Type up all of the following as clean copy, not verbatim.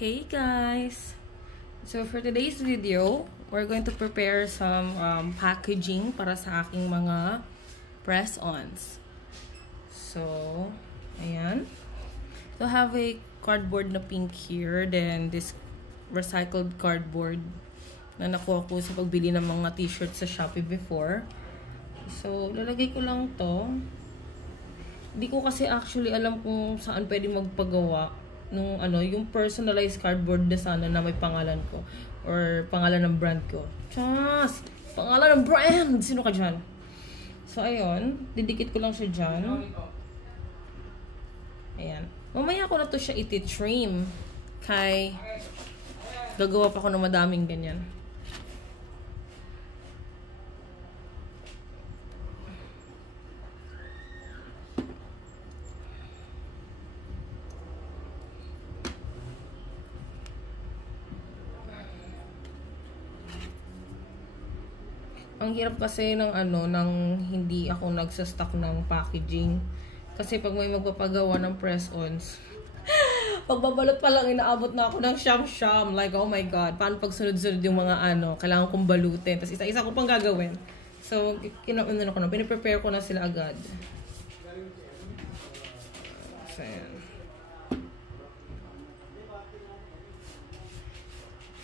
Hey guys! So for today's video, we're going to prepare some packaging para sa aking mga press-ons. So, ayan. So I have a cardboard na pink here, then this recycled cardboard na nakuha ko sa pagbili ng mga t-shirts sa Shopee before. So, lalagay ko lang to. Hindi ko kasi actually alam kung saan pwede magpagawa nung yung personalized cardboard na sana na may pangalan ko or pangalan ng brand ko. Chas! Pangalan ng brand! Sino ka dyan? So, ayun. Didikit ko lang siya dyan. Ayan. Mamaya ko na to siya iti-trim. Kay gagawa pa ko ng madaming ganyan. Ang hirap kasi ng hindi ako nagsa-stock ng packaging. Kasi pag may magpapagawa ng press-ons, pagbabalot pa lang, inaabot na ako ng siyam-siyam. Like, oh my God, paano pag sunod-sunod yung mga kailangan kong balutin. Tapos isa-isa ko pang gagawin. So, piniprepare ko na sila agad. So, yan.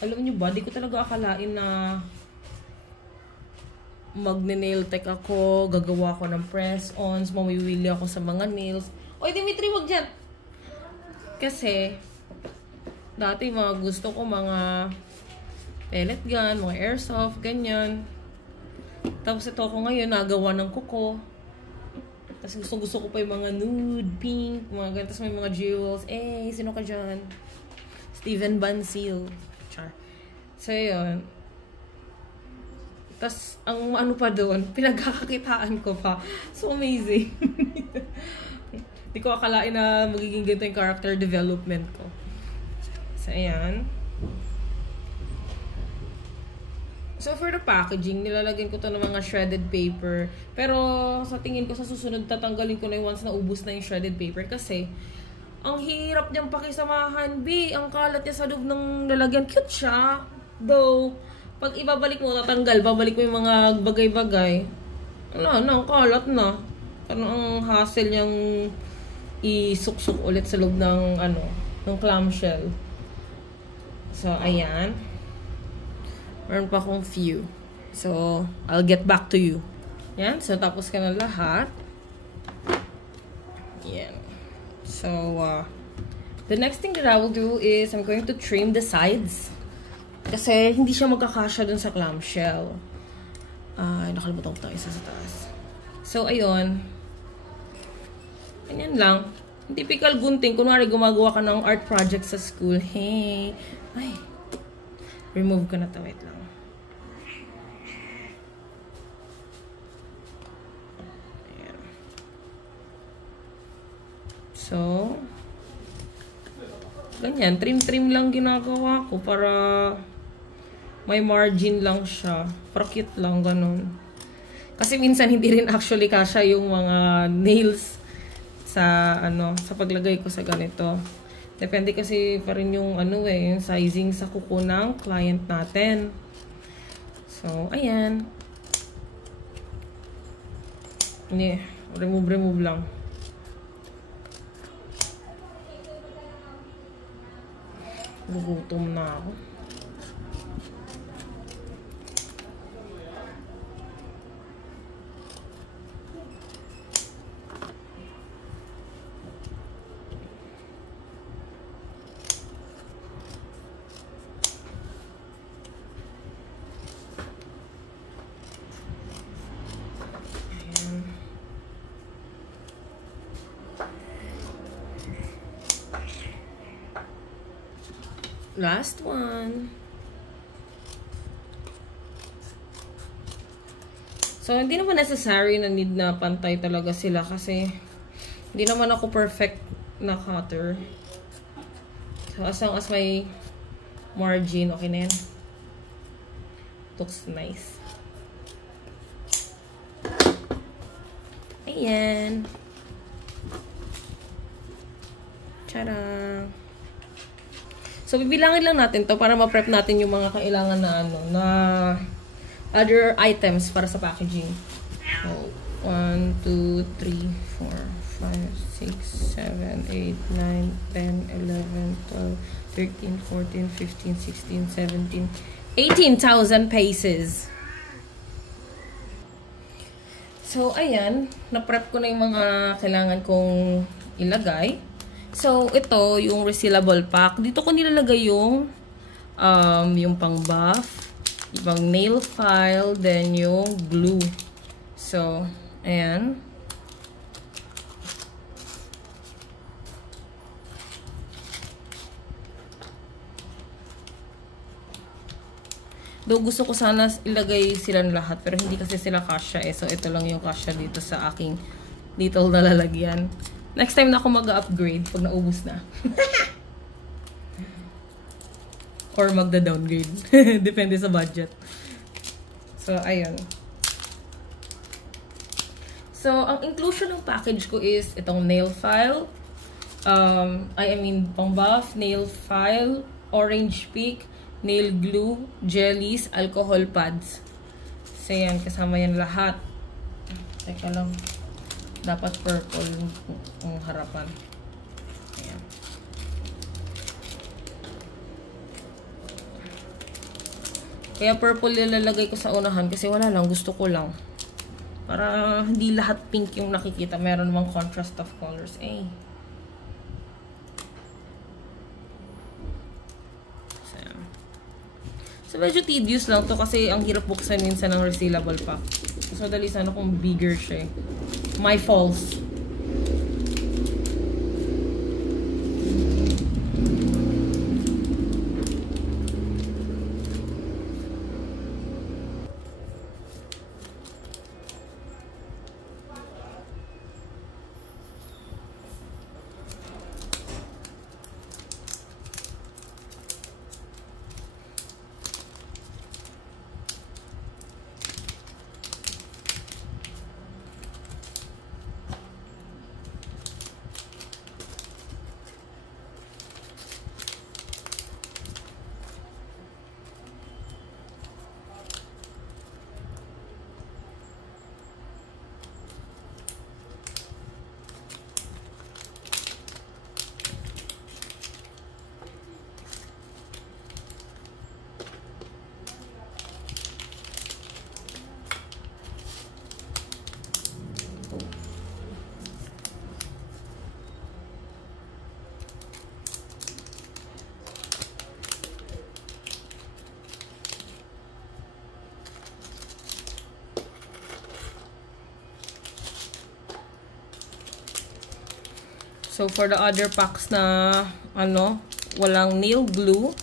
Alam niyo ba, di ko talaga akalain na magne-nail tech ako, gagawa ko ng press-ons, mamiwili ako sa mga nails. Oy, Dimitri, wag dyan! Kasi, dati mga gusto ko mga pellet gun, mga airsoft, ganyan. Tapos ito ako ngayon, nagawa ng kuko. Tapos gusto ko pa yung mga nude, pink, mga ganyan. Tapos may mga jewels. Eh, sino ka dyan? Steven Bansil. Char. So, yun. Tapos, ang pa doon, pinagkakakitaan ko pa. So, amazing. Hindi ko akalain na magiging ganito yung character development ko. So, ayan. So, for the packaging, nilalagyan ko to ng mga shredded paper. Pero, sa tingin ko, sa susunod, tatanggalin ko na yung once na ubus na yung shredded paper. Kasi, ang hirap niyang pakisamahan. Ang kalat niya sa loob ng lalagyan. Cute siya. Though, pag ibabalik mo, tatanggal, babalik mo yung mga bagay-bagay. Ang kalat na. Ang hassle niyang isuksok ulit sa loob ng, ng clamshell. So, ayan. Meron pa akong few. So, I'll get back to you. Yan. So, tapos ka na lahat. Yan. So, the next thing that I will do is I'm going to trim the sides. Kasi hindi siya magkakasya dun sa clamshell. Nakalimutan ko ito isa sa taas. So, ayun. Ganyan lang. Typical gunting. Kunwari gumagawa ka ng art project sa school. Hey. Ay. Remove ko na ito. Wait lang. Ayan. So, ganyan. Trim-trim lang ginagawa ko para may margin lang siya. Para cute lang, ganun. Kasi minsan hindi rin actually kasya yung mga nails sa, sa paglagay ko sa ganito. Depende kasi pa rin yung, yung sizing sa kuko ng client natin. So, ayan. Hindi, remove lang. Gugutom na ako. Last one. So, hindi naman necessary na need na pantay talaga sila kasi hindi naman ako perfect na cutter. So, as long as may margin, okay na yan. Looks nice. Ayan. Tada! So, bibilangin lang natin to para ma-prep natin yung mga kailangan na na other items para sa packaging. So, 1, 2, 3, 4, 5, 6, 7, 8, 9, 10, 11, 12, 13, 14, 15, 16, 17, 18,000 pieces. So, ayan. Na-prep ko na yung mga kailangan kong ilagay. So, ito, yung resealable pack. Dito ko nilalagay yung pang-buff, yung nail file, then yung glue. So, ayan. Though gusto ko sana ilagay silang lahat, pero hindi kasi sila kasya eh. So, ito lang yung kasya dito sa aking little na lalagyan. Next time na ako mag-upgrade pag naubos na. Or magda-downgrade. Depende sa budget. So, ayun. So, ang inclusion ng package ko is itong nail file. Pang-buff, nail file, orange pick, nail glue, jellies, alcohol pads. So, yan. Kasama yan lahat. Teka lang. Dapat purple yung harapan. Ayan. Kaya purple nilalagay ko sa unahan kasi wala lang. Gusto ko lang. Para hindi lahat pink yung nakikita. Meron namang contrast of colors. Eh. So, medyo tedious lang to kasi ang hirap buksan minsan ng resealable pack. So, dali sana kung bigger siya eh. My faults. So, for the other packs na, walang nail glue,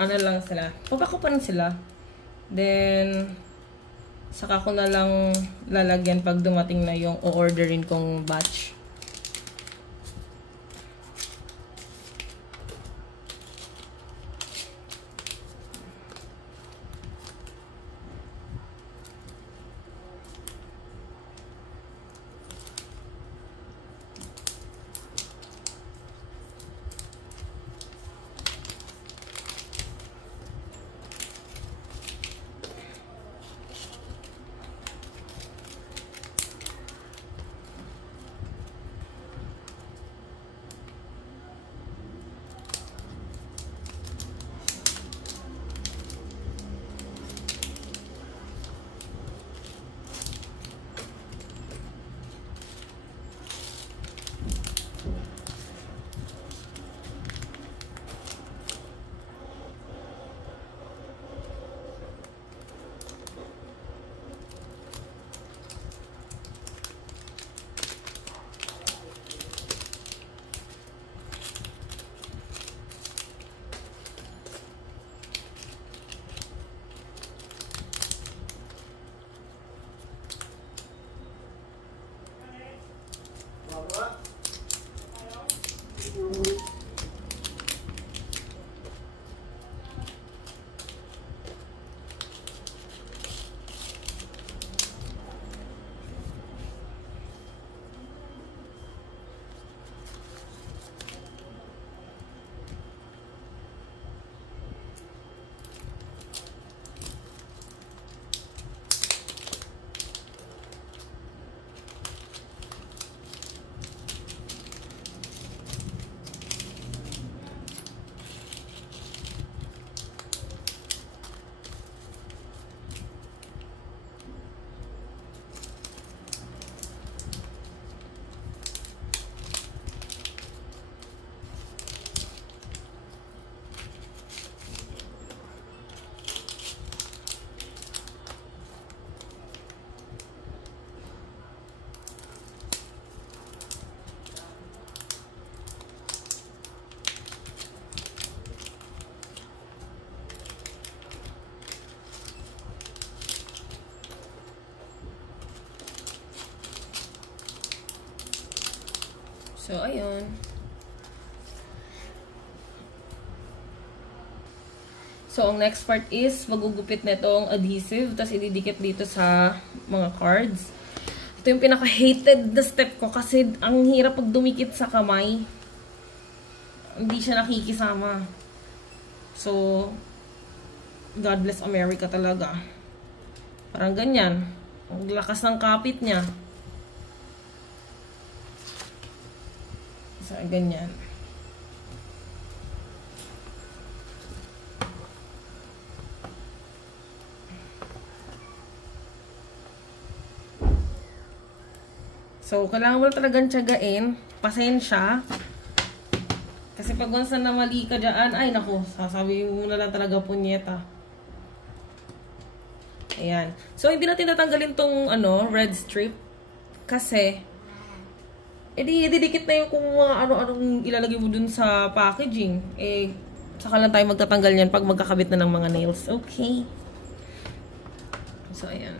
lang sila. Papakupan sila. Then, saka ko na lang lalagyan pag dumating na yung o-orderin kong batch. So, ayun. So, ang next part is magugupit na itong adhesive, tapos ididikit dito sa mga cards. Ito yung pinaka-hated na step ko kasi ang hirap pag dumikit sa kamay. Hindi siya nakikisama. So, God bless America talaga. Parang ganyan. Ang lakas ng kapit niya. So, ganyan. So, kailangan mo talagang tiyagain. Pasensya. Kasi pag once na mali ka dyan, ay naku, sasabihin mo na lang talaga punyeta. Ayan. So, hindi natin natanggalin tong red strip. Kasi, edi didikit na yung kung mga ano-anong ilalagay mo dun sa packaging. Saka lang tayo magtatanggal yan pag magkakabit na ng mga nails. Okay. So, ayan.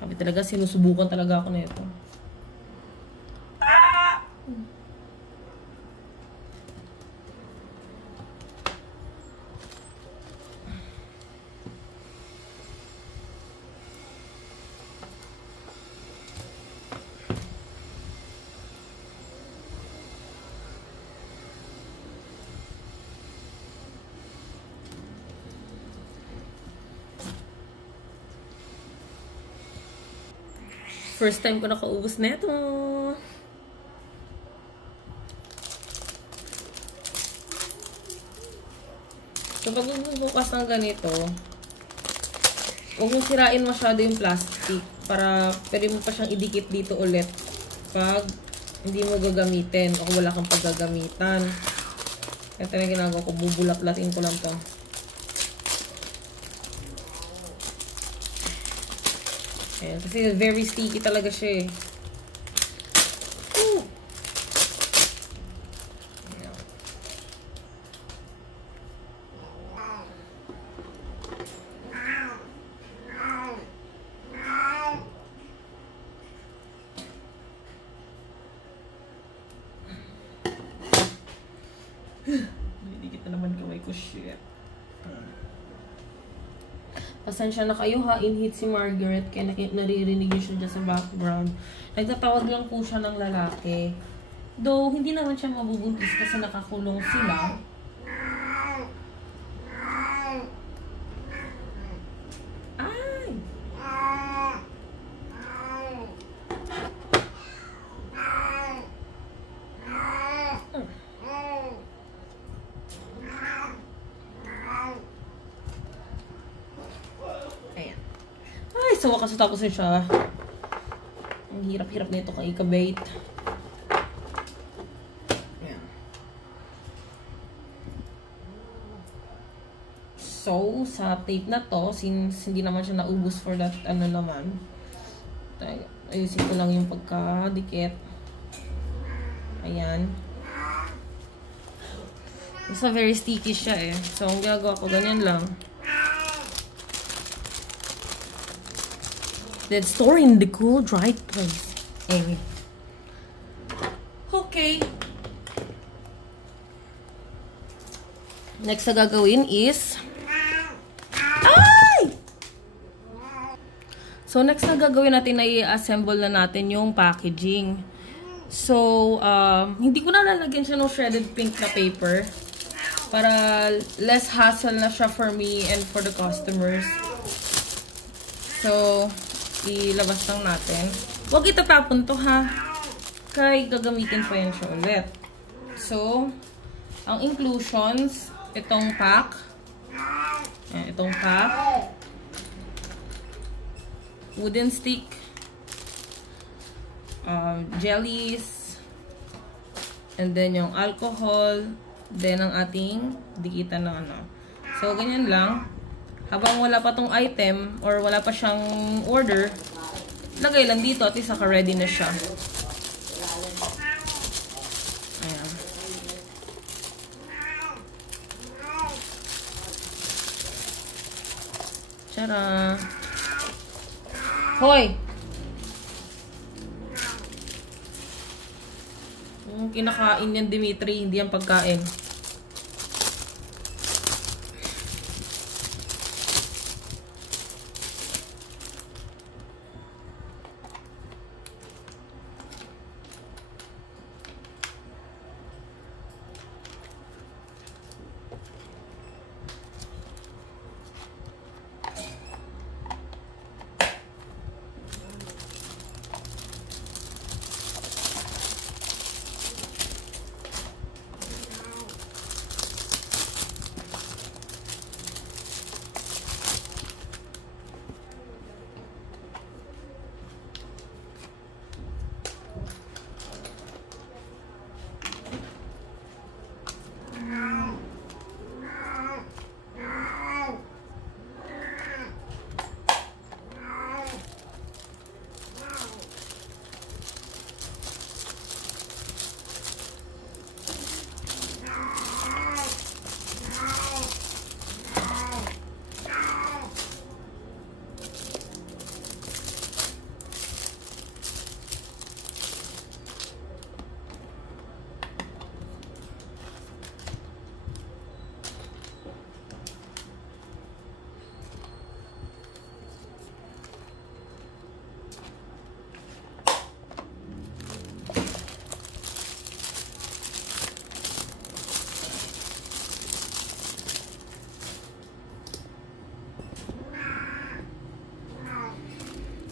Sabi talaga, sinusubukan talaga ako na ito. First time ko nakaubos na ito. So, pag bubukas ng ganito, huwag mong sirain masyado yung plastic para pwede mo pa siyang idikit dito ulit pag hindi mo gagamitin o wala kang paggagamitan. Ito na ginagawa ko, bubulaplatin ko lang to. Ayan, kasi very sticky talaga siya eh. Didikit na naman kamay ko, shit. Pasensya na kayo ha, in-hit si Margaret kaya naririnig niyo siya dyan sa background. Nagtatawag lang po siya ng lalaki. Though, hindi naman siya mabubuntis kasi nakakulong sila. Ay! Sa wakas tapos na siya. Ang hirap-hirap nito kay ikabait. Ayan. So, sa tape na to, since hindi naman siya naubos for that, naman. Ayusin ko lang yung pagkadikit. Ayan. Basta very sticky siya eh. So, ang ginagawa ko, ganyan lang. Then store in the cool, dry place. Anyway. Okay. Next na gagawin is... Ay! So, next na gagawin natin ay i-assemble na natin yung packaging. So, hindi ko na lalagyan siya ng shredded pink na paper. Para less hassle na siya for me and for the customers. So... ilabas lang natin. Huwag itatapon to ha. Kaya gagamitin pa yan siya ulit. So, ang inclusions, itong pack. Itong pack. Wooden stick. Jellies. And then yung alcohol. Then ang ating dikitan na So, ganyan lang. Habang wala pa tong item or wala pa siyang order, lagay lang dito at least naka-ready na siya. Ayan. Tara! Hoy! Kinakain yan, Dimitri. Hindi yan pagkain.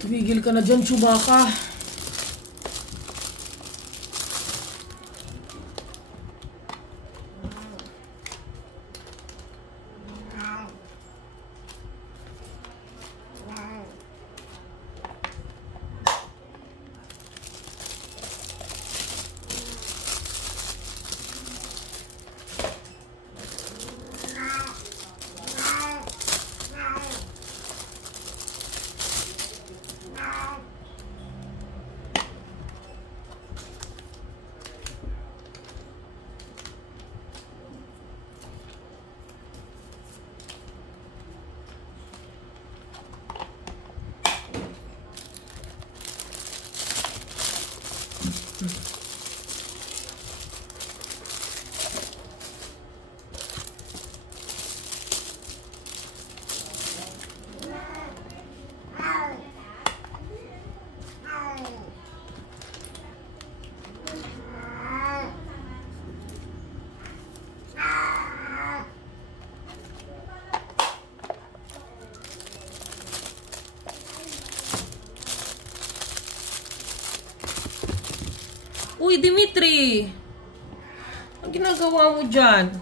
Tumigil ka na dyan, Chewbacca. Uy, Dimitri! Ang ginagawa mo dyan?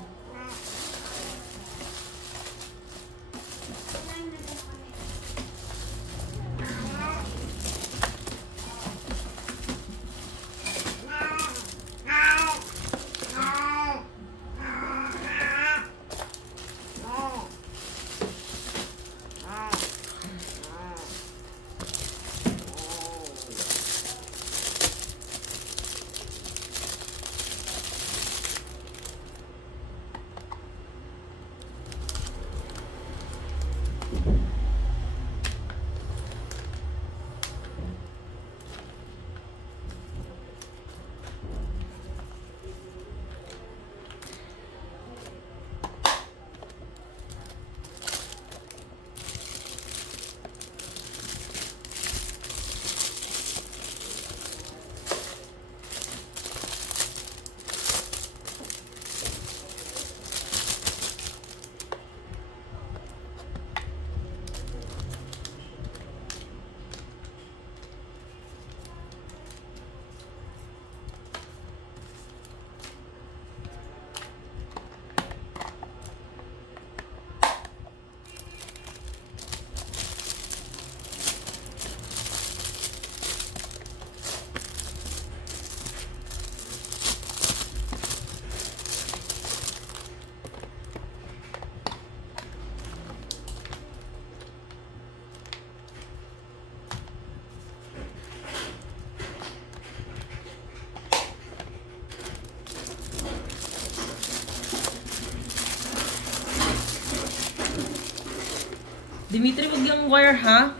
Dimitri, wag yung wire, ha?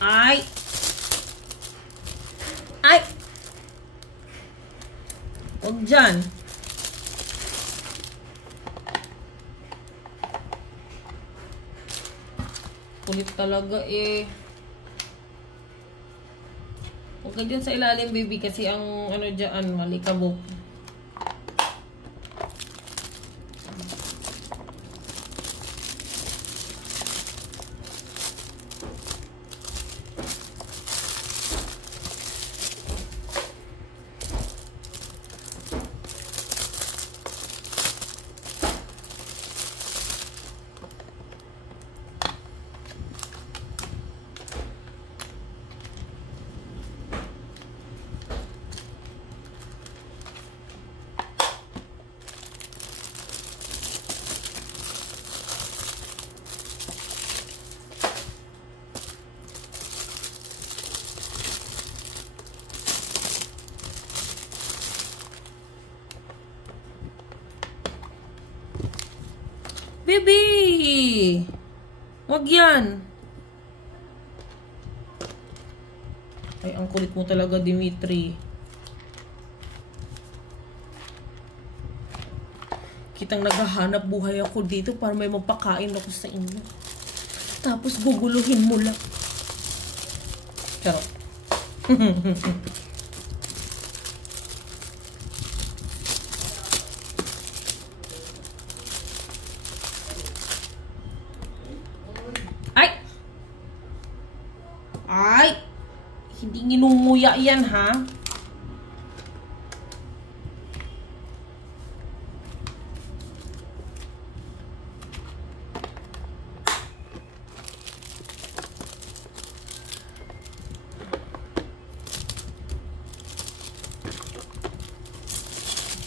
Ay! Ay! Wag dyan. Kulit talaga eh. Huwag ka dyan sa ilalim, baby, kasi ang ano dyan, malikabok. Baby! Wag yan. Ay, ang kulit mo talaga, Dimitri. Kitang naghahanap buhay ako dito para may mapakain ako sa inyo. Tapos guguluhin mo lang. Charot. Ay! Hindi nginunguya yan, ha?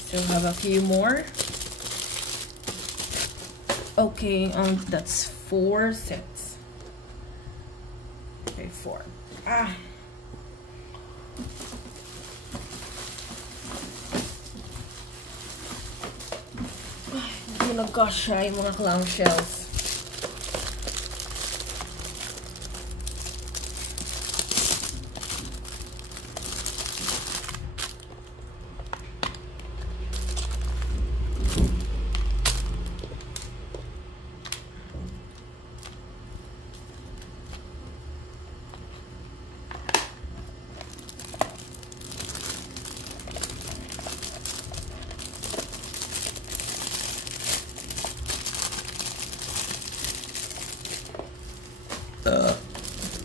Still have a few more. Okay, that's 4 sets. Okay, 4. Ah. Ay, hindi nagkasya yung mga clamshells.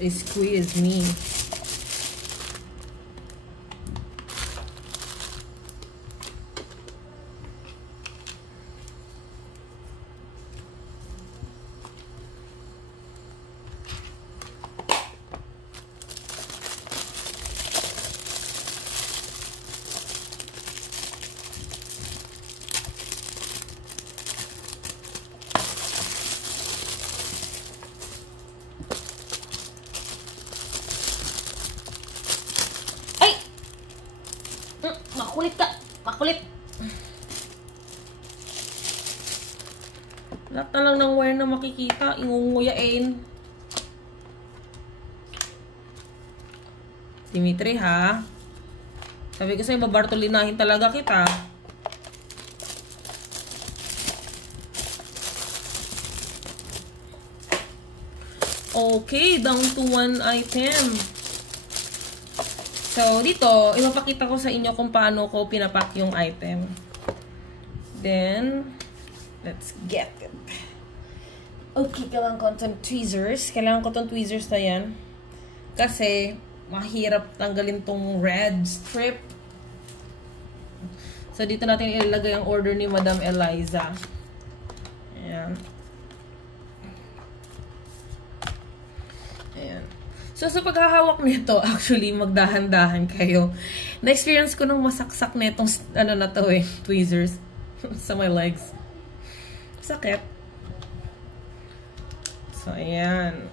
They squeeze me. Makulit ka! Makulit! Lahat na lang ng wire na makikita, ingunguyain. Dimitri, ha? Sabi ko sa'yo, babartolinahin talaga kita. Okay, down to 1 item. So, dito, ipapakita ko sa inyo kung paano ko pinapack yung item. Then, let's get it. Okay, kailangan ko itong tweezers. Kailangan ko itong tweezers na yan. Kasi, mahirap tanggalin tong red strip. So, dito natin ilalagay ang order ni Madam Eliza. Ayan. Ayan. So, sa paghahawak nito, actually, magdahan-dahan kayo. Na-experience ko nung masaksak netong, ano na to eh, tweezers sa my legs. Sakit. So, ayan.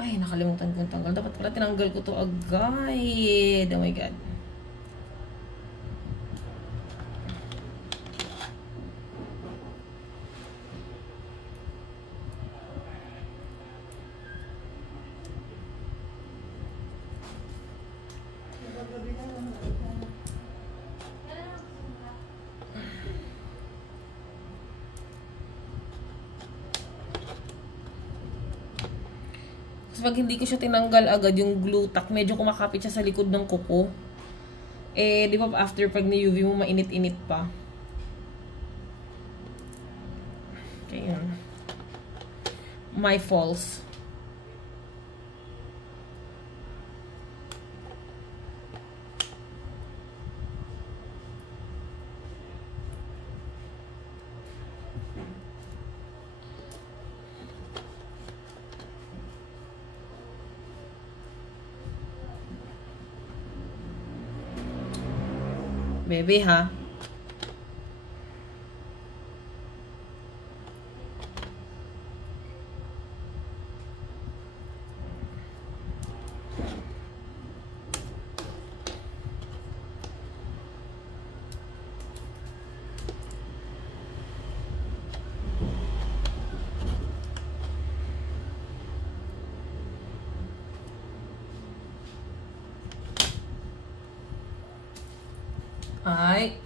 Ay, nakalimutan kong tanggal. Dapat pala tinanggal ko to agad. Oh my God. Kasi pag hindi ko siya tinanggal agad, yung glue tack, medyo kumakapit siya sa likod ng kuko. Eh, di ba after pag ni-UV mo, mainit-init pa. Okay, yun. My falls. Bebe, ha? Ay.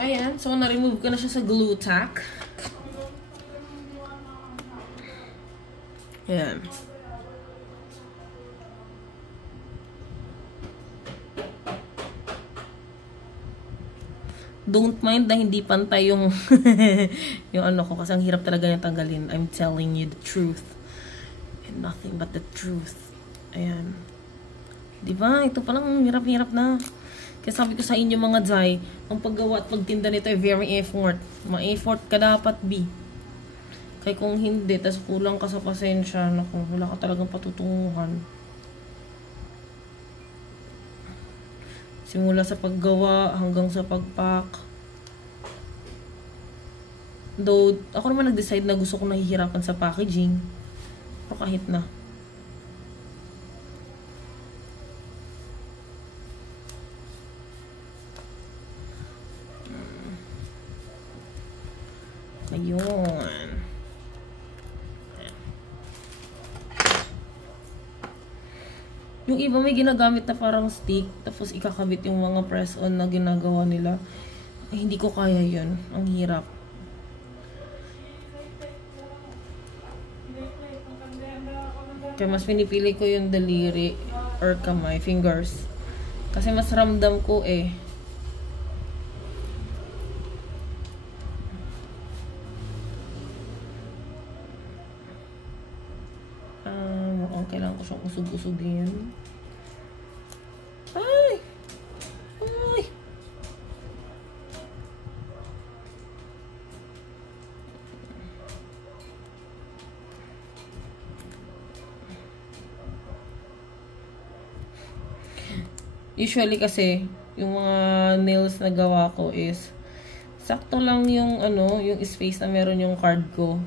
Ayan, so na-remove ko na siya sa glue tack. Ayan. Don't mind na hindi pantay yung yung ano ko kasi ang hirap talaga yung tanggalin. I'm telling you the truth. And nothing but the truth. Ayan. Diba? Ito palang hirap-hirap na. Kaya sabi ko sa inyo mga Zay, ang paggawa at pagtinda nito ay very effort. Ma-effort ka dapat, B. Kaya kung hindi, tas kulang ka sa pasensya, naku, wala ka talagang patutunguhan. Simula sa paggawa hanggang sa pagpack. Though, ako naman nag-decide na gusto ko nahihirapan sa packaging. Pero kahit na. Ayun. Yung iba may ginagamit na parang stick, tapos ikakabit yung mga press-on na ginagawa nila. Ay, hindi ko kaya yun. Ang hirap. Kaya mas pinipili ko yung daliri or kamay, fingers. Kasi mas ramdam ko eh. Kailangan ko siyang usog-usogin. Ay! Ay! Usually kasi, yung mga nails na gawa ko is sakto lang yung ano, yung space na meron yung card ko.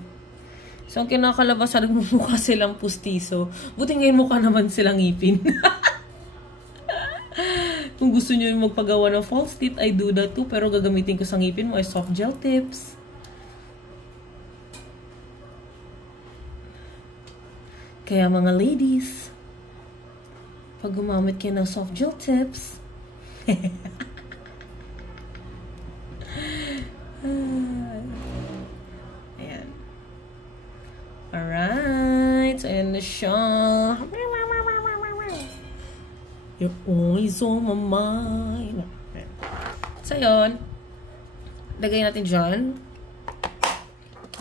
So, ang kinakalabasan mo mukha silang pustiso. Buti ngayon mukha naman silang ngipin. Kung gusto nyo magpagawa ng false teeth, I do that too. Pero gagamitin ko sa ngipin mo ay soft gel tips. Kaya mga ladies, pag gumamit kayo ng soft gel tips, ayan. Alright, so ayan na siya. You're always on my mind. So yun, lagay natin dyan.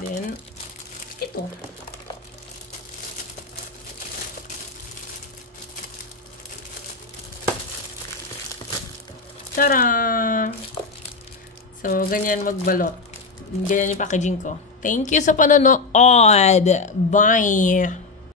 Then, ito. Tara! So, ganyan magbalot. Ganyan yung packaging ko. Thank you sa panonood. Bye!